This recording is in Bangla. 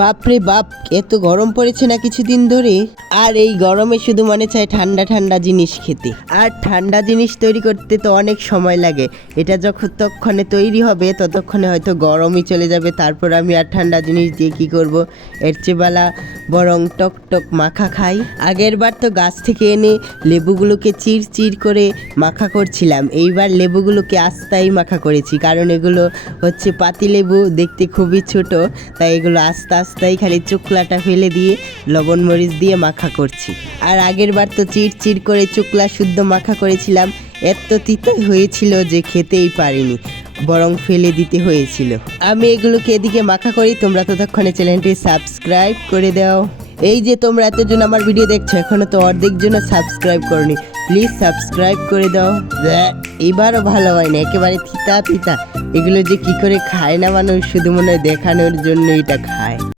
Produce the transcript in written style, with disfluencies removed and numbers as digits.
বাপরে বাপ, এত গরম পড়েছে না কিছুদিন ধরে। আর এই গরমে শুধু মনে চায় ঠান্ডা ঠান্ডা জিনিস খেতে। আর ঠান্ডা জিনিস তৈরি করতে তো অনেক সময় লাগে। এটা যতক্ষণে তৈরি হবে ততক্ষণে হয়তো গরমই চলে যাবে, তারপর আমি আর ঠান্ডা জিনিস দিয়ে কি করব। এর চেয়ে বেলা বরং টক টক মাখা খাই। আগের বার তো গাছ থেকে এনে লেবুগুলোকে চির চির করে মাখা করছিলাম, এইবার লেবুগুলোকে আস্তাই মাখা করেছি, কারণ এগুলো হচ্ছে পাতি লেবু, দেখতে খুবই ছোট, তাই এগুলো আস্তে আস্তেই খালি চোকলাটা ফেলে দিয়ে লবণ মরিচ দিয়ে মাখা করছি। আর আগের বার তো চির চির করে চোকলা শুদ্ধ মাখা করেছিলাম, এত তিতো হয়েছিল যে খেতেই পারিনি, বরং ফেলে দিতে হয়েছিল। আমি এগুলোকে এদিকে মাখা করি, তোমরা ততক্ষণে চ্যানেলটি সাবস্ক্রাইব করে দাও। এই যে তোমরা এতজন আমার ভিডিও দেখছো, এখনো তো অর্ধেক জন্য সাবস্ক্রাইব করনি, প্লিজ সাবস্ক্রাইব করে দাও। এবারও ভালো হয় না, একেবারে তিতা তিতা। এগুলো যে কি করে খায় না মানুষ, শুধু মনে হয় দেখানোর জন্য এটা খায়।